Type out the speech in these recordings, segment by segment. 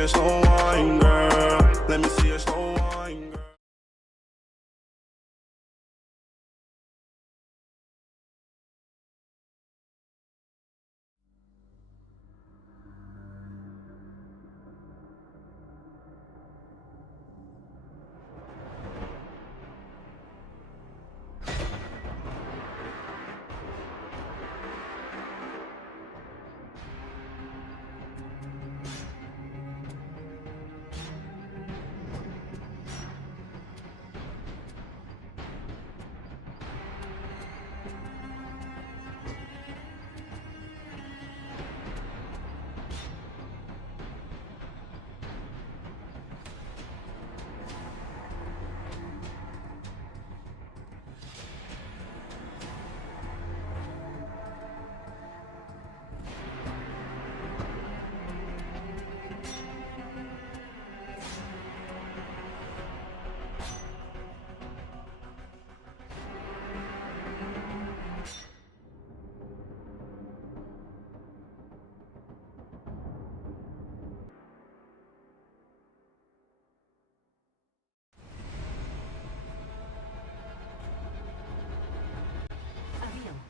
a slow wine, girl. Let me see a slow wine, girl.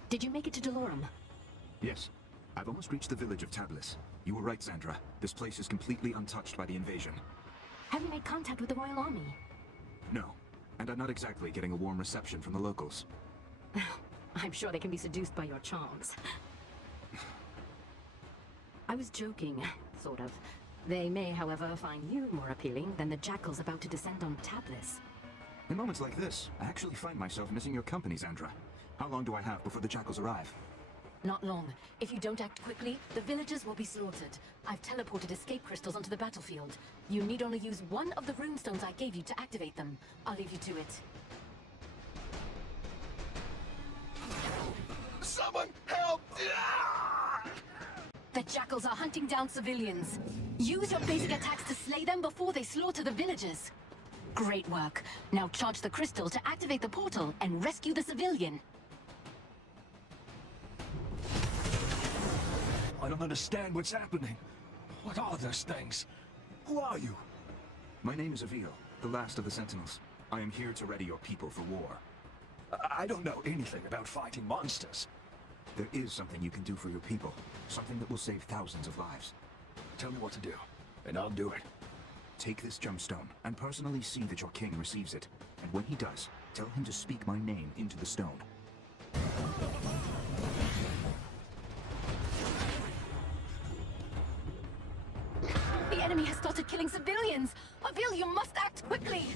Did you make it to Delorum? Yes. I've almost reached the village of Tablis. You were right, Sandra. This place is completely untouched by the invasion. Have you made contact with the Royal Army? No. And I'm not exactly getting a warm reception from the locals. I'm sure they can be seduced by your charms. I was joking, sort of. They may, however, find you more appealing than the jackals about to descend on Tablis. In moments like this, I actually find myself missing your company, Sandra. How long do I have before the jackals arrive? Not long. If you don't act quickly, the villagers will be slaughtered. I've teleported escape crystals onto the battlefield. You need only use one of the runestones I gave you to activate them. I'll leave you to it. Someone help! The jackals are hunting down civilians. Use your basic attacks to slay them before they slaughter the villagers. Great work. Now charge the crystal to activate the portal and rescue the civilian. I don't understand what's happening. What are those things? Who are you? My name is Avil, the last of the Sentinels. I am here to ready your people for war. I don't know anything about fighting monsters. There is something you can do for your people. Something that will save thousands of lives. Tell me what to do, and I'll do it. Take this gemstone, and personally see that your king receives it. And when he does, tell him to speak my name into the stone. The enemy has started killing civilians! Avil, you must act quickly!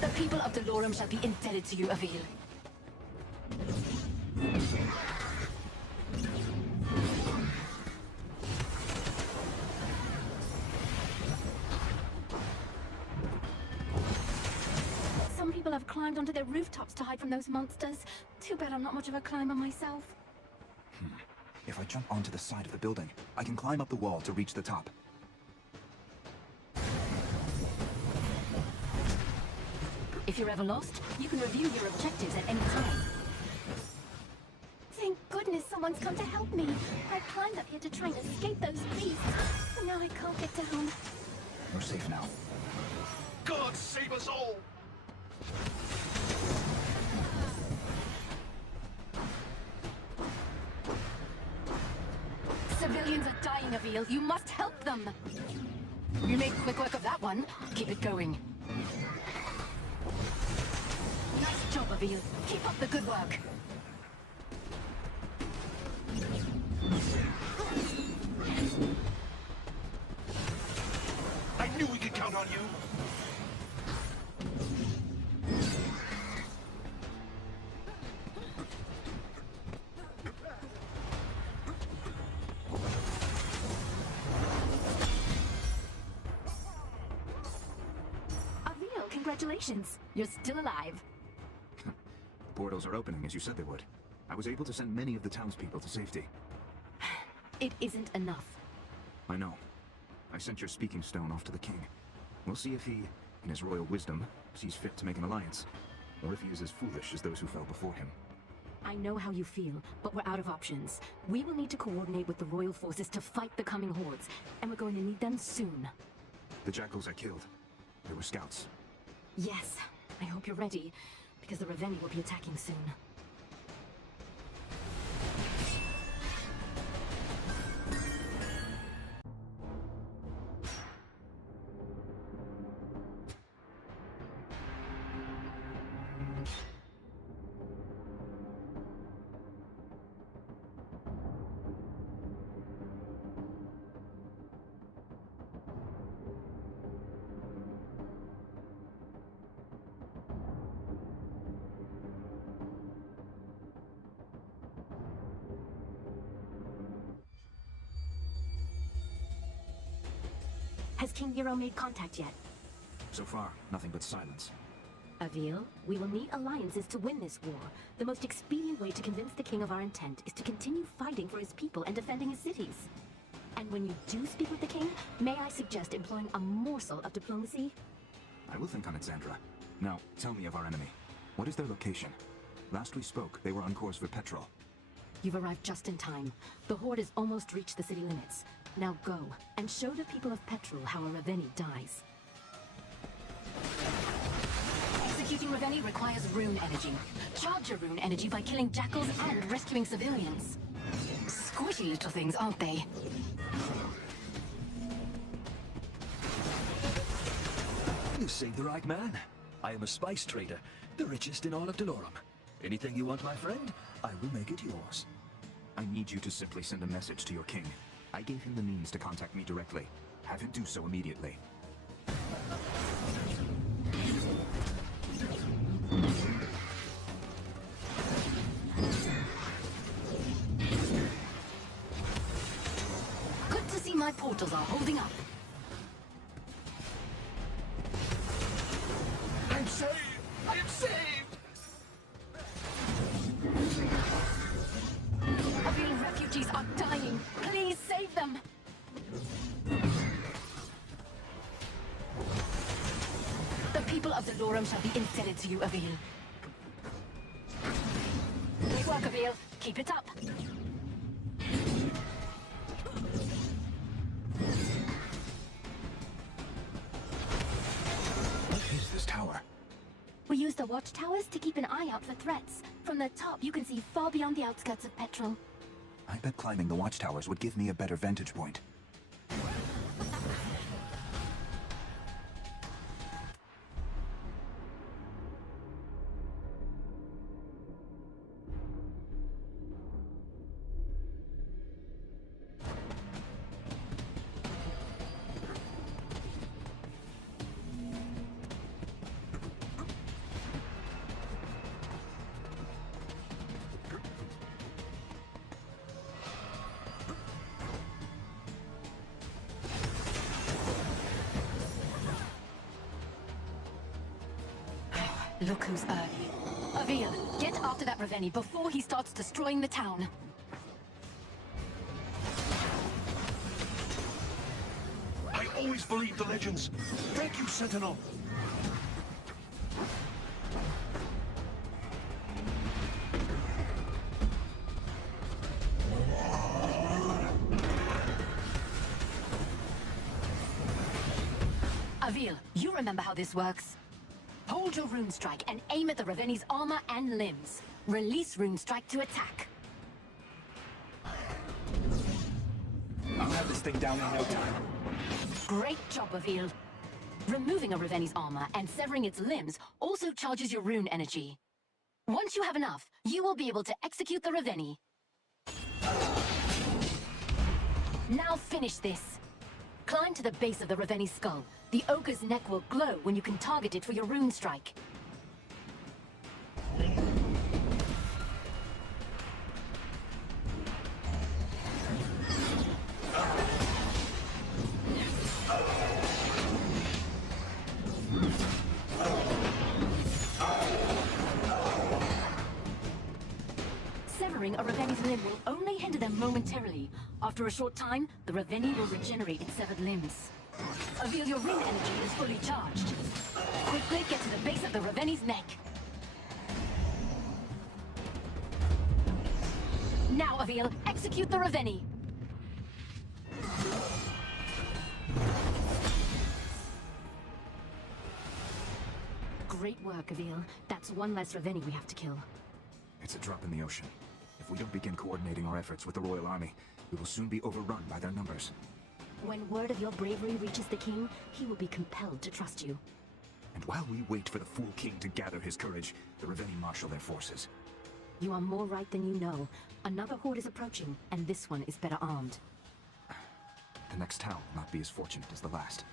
The people of Delorum shall be indebted to you, Avil. Some people have climbed onto their rooftops to hide from those monsters. Too bad I'm not much of a climber myself. If I jump onto the side of the building, I can climb up the wall to reach the top. If you're ever lost, you can review your objectives at any time. Thank goodness someone's come to help me. I climbed up here to try and escape those beasts, but now I can't get down. You're safe now. God save us all! Civilians are dying, Avil. You must help them. You made quick work of that one. Keep it going. Nice job, Avil. Keep up the good work. I knew we could count on you! Avil, congratulations. You're still alive. The portals are opening as you said they would. I was able to send many of the townspeople to safety. It isn't enough. I know. I sent your speaking stone off to the king. We'll see if he, in his royal wisdom, sees fit to make an alliance, or if he is as foolish as those who fell before him. I know how you feel, but we're out of options. We will need to coordinate with the royal forces to fight the coming hordes, and we're going to need them soon. The jackals are killed. There were scouts. Yes, I hope you're ready, because the Reveni will be attacking soon. Has King Nero made contact yet? So far, nothing but silence. Avil, we will need alliances to win this war. The most expedient way to convince the king of our intent is to continue fighting for his people and defending his cities. And when you do speak with the king, may I suggest employing a morsel of diplomacy? I will think on it, Xandra. Now, tell me of our enemy. What is their location? Last we spoke, they were on course for Petrol. You've arrived just in time. The horde has almost reached the city limits. Now go, and show the people of Petrol how a Reveni dies. Executing Reveni requires rune energy. Charge your rune energy by killing jackals and rescuing civilians. Squishy little things, aren't they? You saved the right man. I am a spice trader, the richest in all of Delorum. Anything you want, my friend, I will make it yours. I need you to simply send a message to your king. I gave him the means to contact me directly. Have him do so immediately. Good to see my portals are holding up. I'm saved! I am saved! Avil refugees are dying. Please save them. The people of Delorum shall be indebted to you, Avil. Good work, Avil. Keep it up. What is this tower? We use the watchtowers to keep an eye out for threats. From the top, you can see far beyond the outskirts of Petrol. I bet climbing the watchtowers would give me a better vantage point. Look who's early. Avil, get after that Reveni before he starts destroying the town. I always believed the legends. Thank you, Sentinel. Avil, you remember how this works. Hold your rune strike and aim at the Reveni's armor and limbs. Release rune strike to attack. I'll have this thing down in no time. Great job, Avil. Removing a Reveni's armor and severing its limbs also charges your rune energy. Once you have enough, you will be able to execute the Reveni. Now finish this. Climb to the base of the Reveni skull. The ogre's neck will glow when you can target it for your rune strike. Severing a Reveni's limb will only hinder them momentarily. After a short time, the Reveni will regenerate its severed limbs. Avil, your rune energy is fully charged. Quickly get to the base of the Reveni's neck. Now, Avil, execute the Reveni! Great work, Avil. That's one less Reveni we have to kill. It's a drop in the ocean. If we don't begin coordinating our efforts with the Royal Army, we will soon be overrun by their numbers. When word of your bravery reaches the king, he will be compelled to trust you. And while we wait for the fool king to gather his courage, the Reveni marshal their forces. You are more right than you know. Another horde is approaching, and this one is better armed. The next town will not be as fortunate as the last.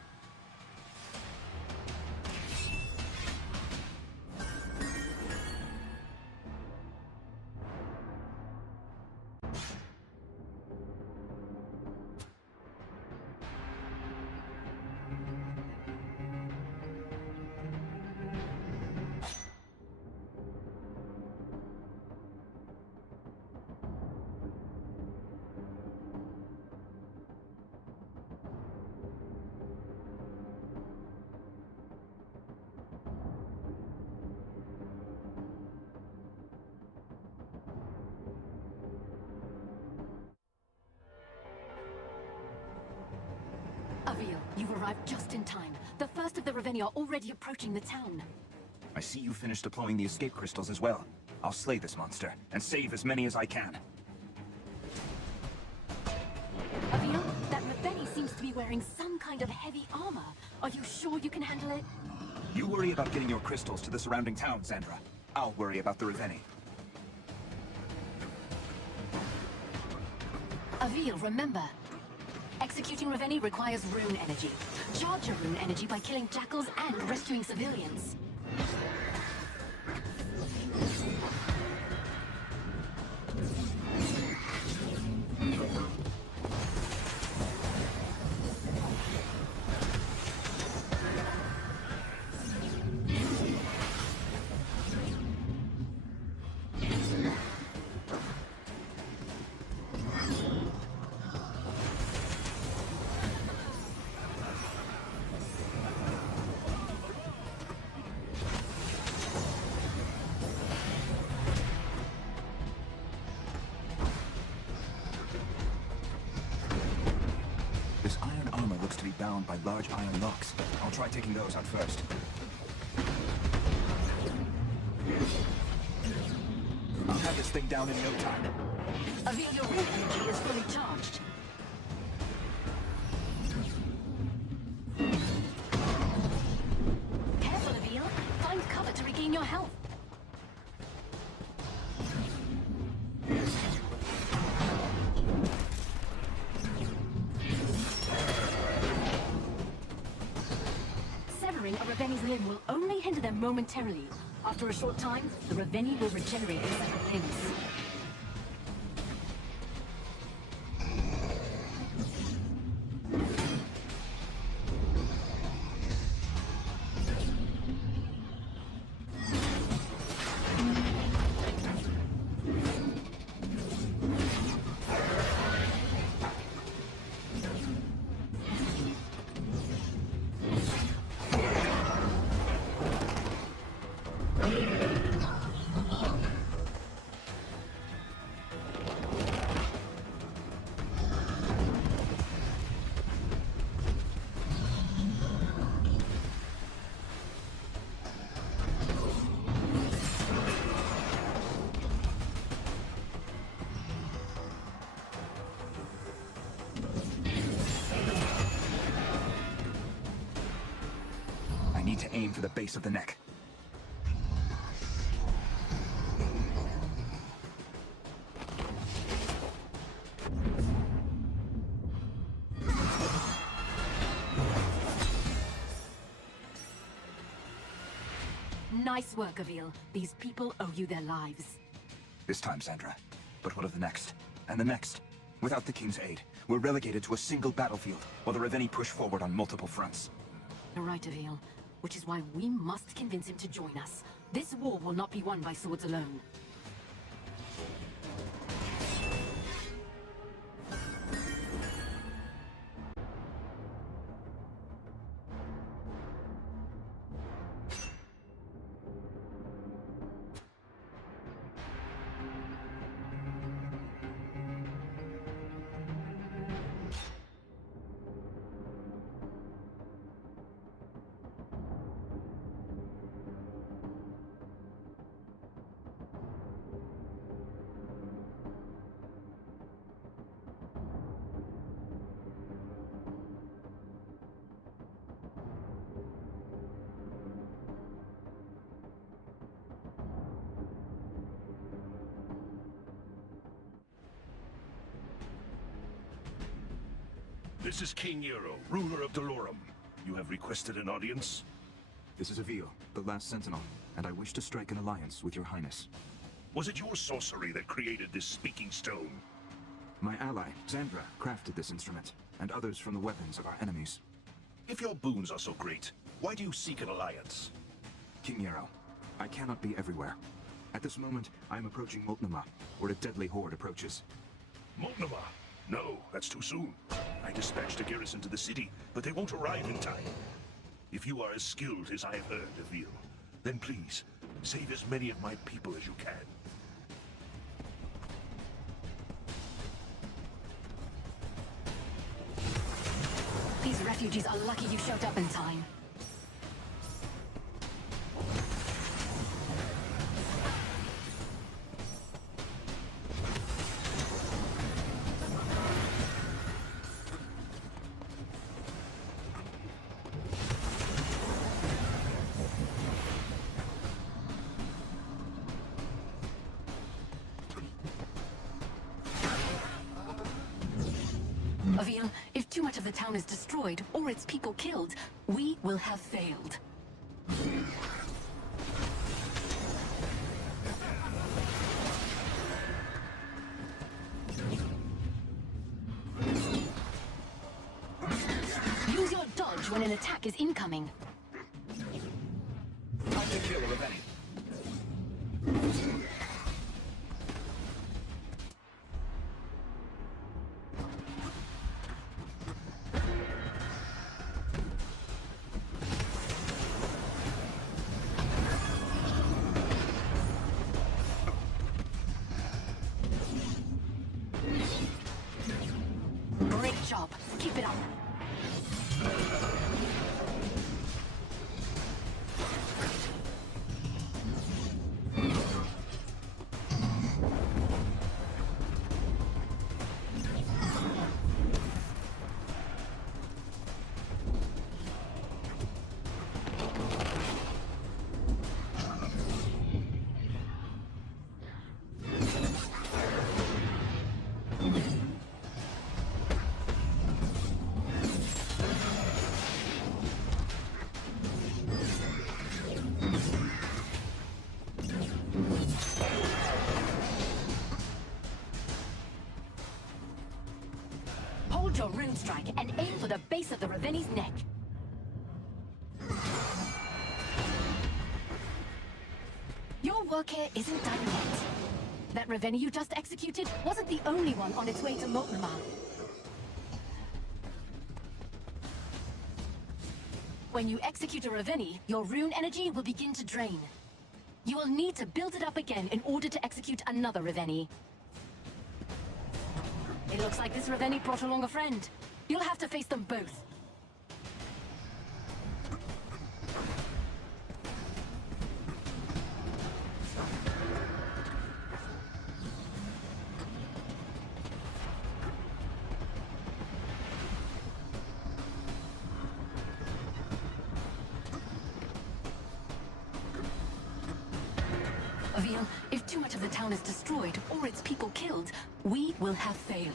Avil, you've arrived just in time. The first of the Reveni are already approaching the town. I see you finished deploying the escape crystals as well. I'll slay this monster, and save as many as I can. Avil, that Reveni seems to be wearing some kind of heavy armor. Are you sure you can handle it? You worry about getting your crystals to the surrounding town, Sandra. I'll worry about the Reveni. Avil, remember, executing Reveni requires rune energy. Charge your rune energy by killing jackals and rescuing civilians. This iron armor looks to be bound by large iron locks. I'll try taking those out first. I'll have this thing down in no time. Avil, your rune energy is fully charged. Careful, Avil. Find cover to regain your health. Severing a Reveni's limb will only hinder them momentarily. After a short time, the Reveni will regenerate their separate limbs. I need to aim for the base of the neck. Nice work, Avil. These people owe you their lives. This time, Sandra. But what of the next? And the next? Without the King's aid, we're relegated to a single battlefield, while the Reveni push forward on multiple fronts. You're right, Avil. Which is why we must convince him to join us. This war will not be won by swords alone. This is King Euro, ruler of Dolorum. You have requested an audience? This is Avil, the last sentinel, and I wish to strike an alliance with your highness. Was it your sorcery that created this speaking stone? My ally, Xandra, crafted this instrument, and others from the weapons of our enemies. If your boons are so great, why do you seek an alliance? King Yarrow, I cannot be everywhere. At this moment, I am approaching Multnomah, where a deadly horde approaches. Multnomah? No, that's too soon. I dispatched a garrison to the city, but they won't arrive in time. If you are as skilled as I have heard, Avil, then please, save as many of my people as you can. These refugees are lucky you showed up in time. Avil, if too much of the town is destroyed or its people killed, we will have failed. Use your dodge when an attack is incoming. Time to kill Reveni. Great job. Keep it up. Hold your rune strike and aim for the base of the Reveni's neck. Your work here isn't done yet. That Reveni you just executed wasn't the only one on its way to Multnomah. When you execute a Reveni, your rune energy will begin to drain. You will need to build it up again in order to execute another Reveni. It looks like this Reveni brought along a friend. You'll have to face them both. Avil, if too much of the town is destroyed or its people killed, we will have failed.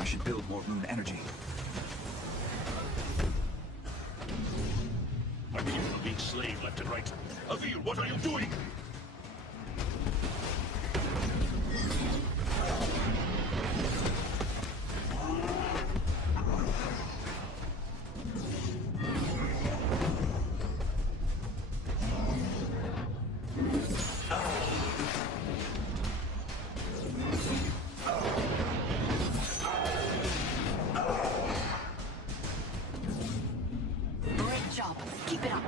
I should build more rune energy. My people are being slaved left and right. Avil, what are you doing? Great job. Keep it up.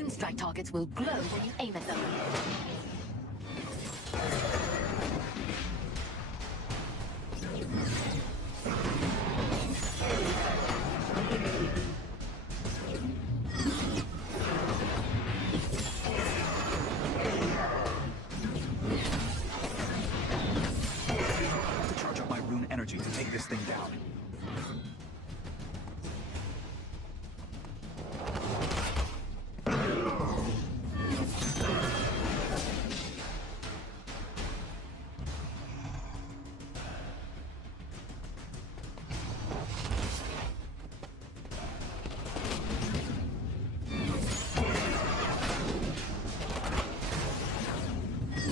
rune strike targets will glow when you aim at them. To charge up my rune energy to take this thing down.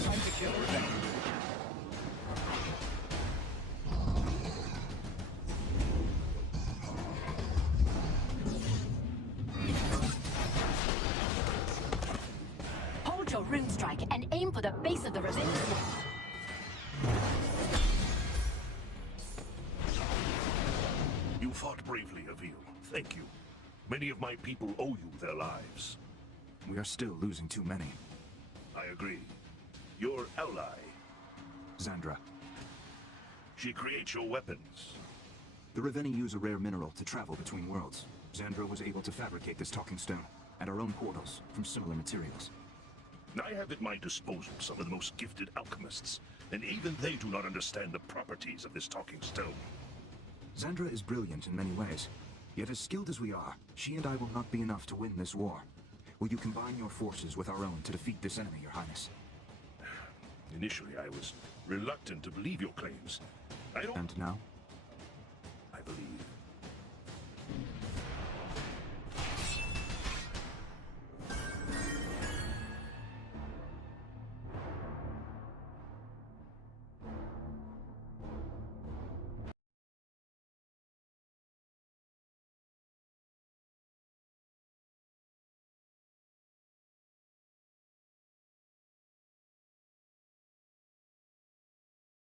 Time to kill Revenge. Hold your rune strike and aim for the base of the revenge wall. You fought bravely, Avil. Thank you. Many of my people owe you their lives. We are still losing too many. I agree. Your ally, Xandra. she creates your weapons. The Reveni use a rare mineral to travel between worlds. Xandra was able to fabricate this talking stone, and our own portals, from similar materials. I have at my disposal some of the most gifted alchemists, and even they do not understand the properties of this talking stone. Xandra is brilliant in many ways. Yet as skilled as we are, she and I will not be enough to win this war. Will you combine your forces with our own to defeat this enemy, Your Highness? Initially, I was reluctant to believe your claims. I don't... And now?